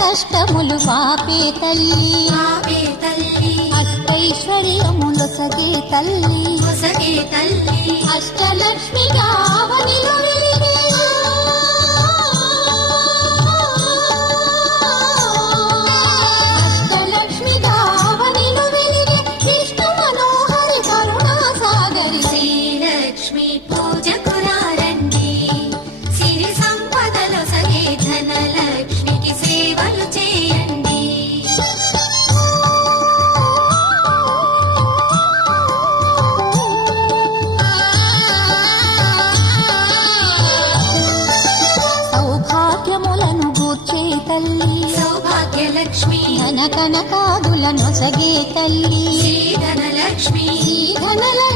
కష్టములు పాపే తల్లి అష్టైశ్వర్యములొసగే తల్లి అష్టలక్ష్మిగా అవనిలో వెలిగే అష్టలక్ష్మిగా అవనిలో వెలిగే విష్ణు మనోహరి కరుణా సాగరి శ్రీలక్ష్మి పూజకు రండి సిరి సంపదలు సగే ధనలక్ష్మికి సేవలు చేయండి. సౌభాగ్యములను గూర్చే తల్లి సౌభాగ్యలక్ష్మి ధన కనకాదులను సగే తల్లి శ్రీ ధనలక్ష్మి ధనలక్ష్మి